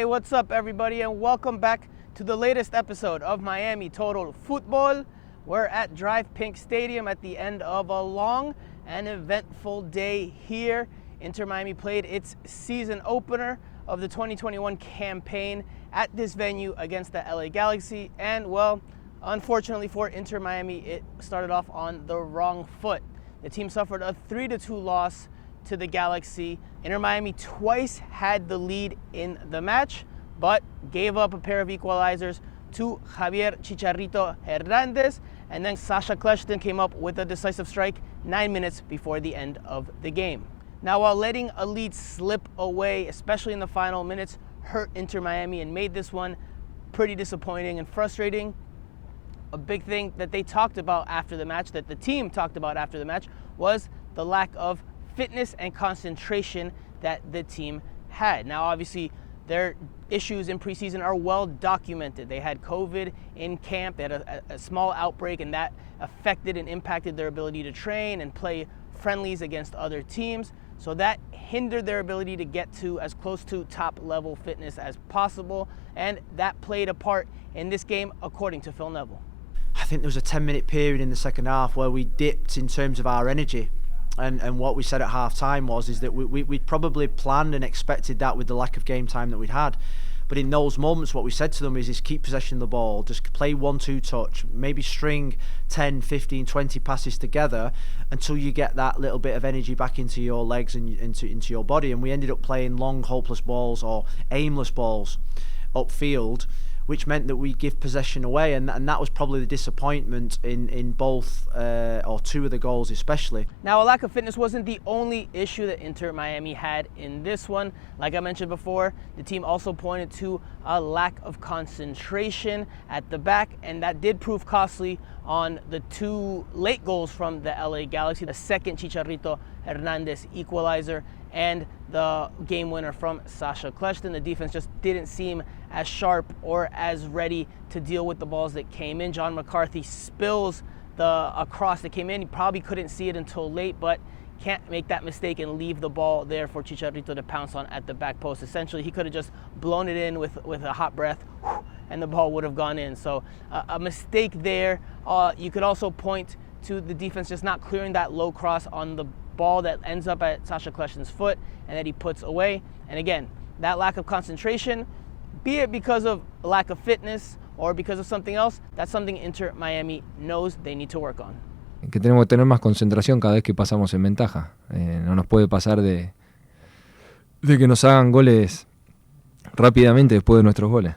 Hey, what's up everybody, and welcome back to the latest episode of Miami Total Football. We're at Drive Pink Stadium at the end of a long and eventful day here. Inter Miami played its season opener of the 2021 campaign at this venue against the LA Galaxy, and well, unfortunately for Inter Miami, it started off on the wrong foot. The team suffered a 3-2 loss to the Galaxy. Inter Miami twice had the lead in the match, but gave up a pair of equalizers to Javier Chicharito Hernandez, and then Sasha Kleshton came up with a decisive strike 9 minutes before the end of the game. Now, while letting a lead slip away, especially in the final minutes, hurt Inter Miami and made this one pretty disappointing and frustrating, a big thing that they talked about after the match, that the team talked about after the match, was the lack of fitness and concentration that the team had. Now, obviously, their issues in preseason are well documented. They had COVID in camp, they had a small outbreak, and that affected and impacted their ability to train and play friendlies against other teams. So that hindered their ability to get to as close to top level fitness as possible, and that played a part in this game, according to Phil Neville. I think there was a 10-minute period in the second half where we dipped in terms of our energy. And what we said at half-time is that we'd probably planned and expected that with the lack of game time that we'd had. But in those moments, what we said to them is keep possession of the ball, just play 1-2 touch, maybe string 10, 15, 20 passes together until you get that little bit of energy back into your legs and into your body. And we ended up playing long, hopeless balls or aimless balls upfield, which meant that we give possession away, and that was probably the disappointment in both or two of the goals especially. Now, a lack of fitness wasn't the only issue that Inter Miami had in this one. Like I mentioned before, the team also pointed to a lack of concentration at the back, and that did prove costly on the two late goals from the LA Galaxy, the second Chicharito Hernandez equalizer and the game winner from Sasha Kleshton. The defense just didn't seem as sharp or as ready to deal with the balls that came in. John McCarthy spills a cross that came in. He probably couldn't see it until late, but can't make that mistake and leave the ball there for Chicharito to pounce on at the back post. Essentially, he could have just blown it in with a hot breath, and the ball would have gone in. So a mistake there. You could also point to the defense just not clearing that low cross on the ball that ends up at Sasha Kleshton's foot and that he puts away. And again, that lack of concentration, be it because of lack of fitness or because of something else, that's something Inter Miami knows they need to work on. Que tenemos que tener más concentración cada vez que pasamos en ventaja. No nos puede pasar de que nos hagan goles rápidamente después de nuestros goles.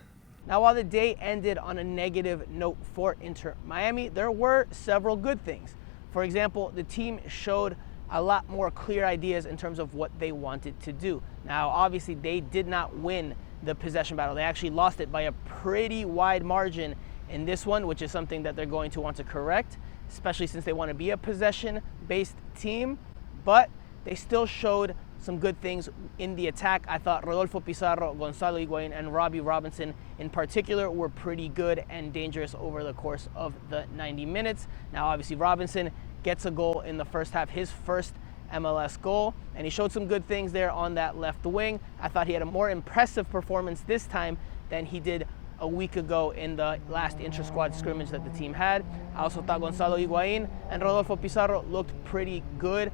Now, while the day ended on a negative note for Inter Miami, there were several good things. For example, the team showed a lot more clear ideas in terms of what they wanted to do. Now, obviously, they did not win the possession battle. They actually lost it by a pretty wide margin in this one, which is something that they're going to want to correct, especially since they want to be a possession-based team. But they still showed some good things in the attack. I thought Rodolfo Pizarro, Gonzalo Higuain, and Robbie Robinson in particular were pretty good and dangerous over the course of the 90 minutes. Now, obviously, Robinson gets a goal in the first half, his first MLS goal, and he showed some good things there on that left wing. I thought he had a more impressive performance this time than he did a week ago in the last intra-squad scrimmage that the team had. I also thought Gonzalo Higuain and Rodolfo Pizarro looked pretty good,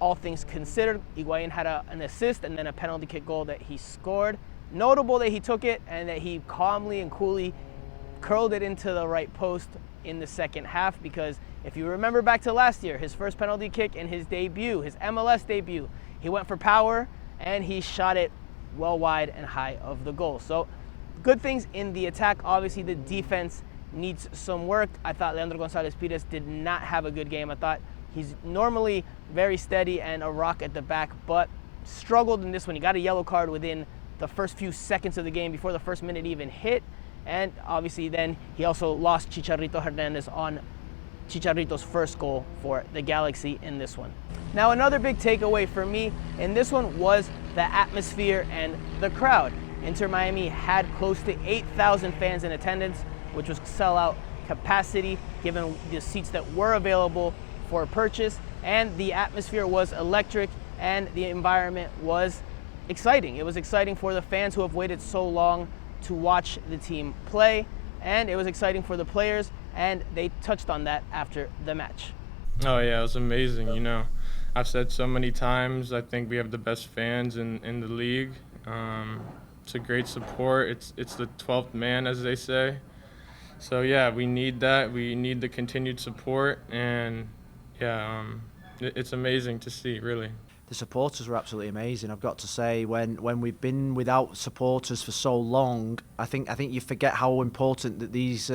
all things considered. Higuain had an assist and then a penalty kick goal that he scored. Notable that he took it and that he calmly and coolly curled it into the right post in the second half, because if you remember back to last year, his first penalty kick in his debut, his MLS debut, he went for power and he shot it well wide and high of the goal. So good things in the attack. Obviously, the defense needs some work. I thought Leandro Gonzalez-Pires did not have a good game. I thought he's normally very steady and a rock at the back, but struggled in this one. He got a yellow card within the first few seconds of the game before the first minute even hit. And obviously then he also lost Chicharito Hernandez on Chicharito's first goal for the Galaxy in this one. Now, another big takeaway for me in this one was the atmosphere and the crowd. Inter Miami had close to 8,000 fans in attendance, which was sellout capacity given the seats that were available for purchase, and the atmosphere was electric and the environment was exciting. It was exciting for the fans who have waited so long to watch the team play, and it was exciting for the players, and they touched on that after the match. Oh yeah, it was amazing. You know, I've said so many times, I think we have the best fans in the league. It's a great support. It's the 12th man, as they say. So yeah, we need that. We need the continued support, and yeah, it's amazing to see, really. The supporters were absolutely amazing. I've got to say, when we've been without supporters for so long, I think you forget how important that these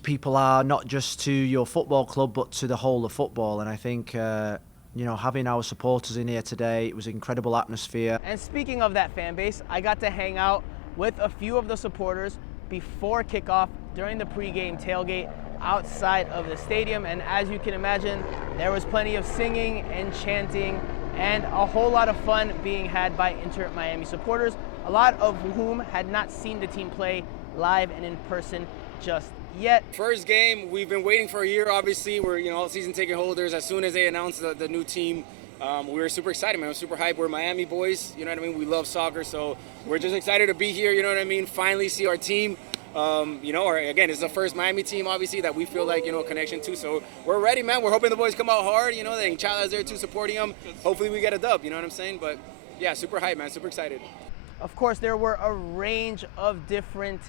people are, not just to your football club but to the whole of football. And I think having our supporters in here today, it was an incredible atmosphere. And speaking of that fan base, I got to hang out with a few of the supporters before kickoff during the pregame tailgate outside of the stadium, and as you can imagine, there was plenty of singing and chanting and a whole lot of fun being had by Inter Miami supporters, a lot of whom had not seen the team play live and in person just yet. First game, we've been waiting for a year. Obviously, we're season ticket holders. As soon as they announced the new team, we were super excited, man. We're super hyped. We're Miami boys, you know what I mean? We love soccer, so we're just excited to be here, you know what I mean? Finally see our team. Again, it's the first Miami team, obviously, that we feel like, a connection to. So we're ready, man. We're hoping the boys come out hard. That Chala's there too, supporting them. Hopefully we get a dub, you know what I'm saying? But yeah, super hyped, man. Super excited. Of course, there were a range of different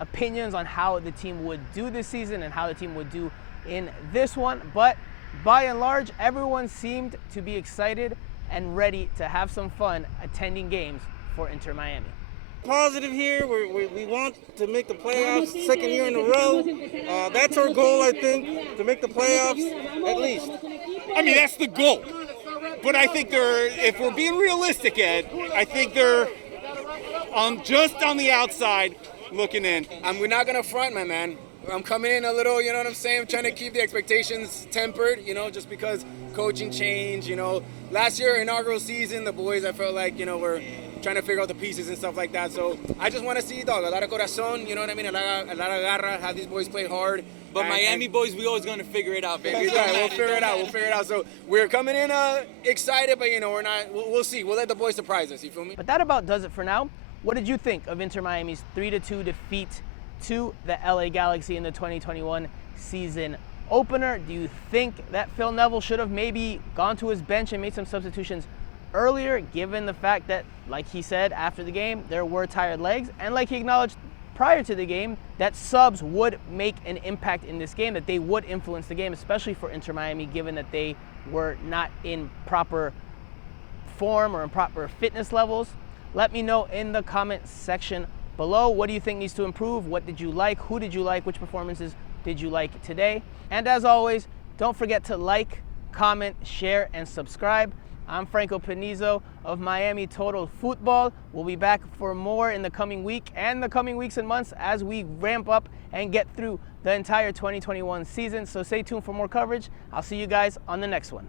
opinions on how the team would do this season and how the team would do in this one. But by and large, everyone seemed to be excited and ready to have some fun attending games for Inter Miami. Positive here. We want to make the playoffs, second year in a row. That's our goal, I think, to make the playoffs at least. I mean, that's the goal. But I think if we're being realistic, Ed, I think they're just on the outside looking in. We're not going to front, my man. I'm coming in a little, you know what I'm saying? I'm trying to keep the expectations tempered, just because coaching change, Last year, inaugural season, the boys, I felt like, were trying to figure out the pieces and stuff like that. So I just want to see, dog, a lot of corazon, you know what I mean? A lot of garra, have these boys play hard. But Miami boys, we always going to figure it out, baby. Right, we'll figure it out. So we're coming in excited, but, we're not, we'll see. We'll let the boys surprise us, you feel me? But that about does it for now. What did you think of Inter Miami's 3-2 defeat to the LA Galaxy in the 2021 season opener? Do you think that Phil Neville should have maybe gone to his bench and made some substitutions earlier, given the fact that, like he said after the game, there were tired legs, and like he acknowledged prior to the game, that subs would make an impact in this game, that they would influence the game, especially for Inter Miami, given that they were not in proper form or in proper fitness levels? Let me know in the comment section below. What do you think needs to improve? What did you like? Who did you like? Which performances did you like today? And as always, don't forget to like, comment, share, and subscribe. I'm Franco Panizo of Miami Total Football. We'll be back for more in the coming week and the coming weeks and months as we ramp up and get through the entire 2021 season. So stay tuned for more coverage. I'll see you guys on the next one.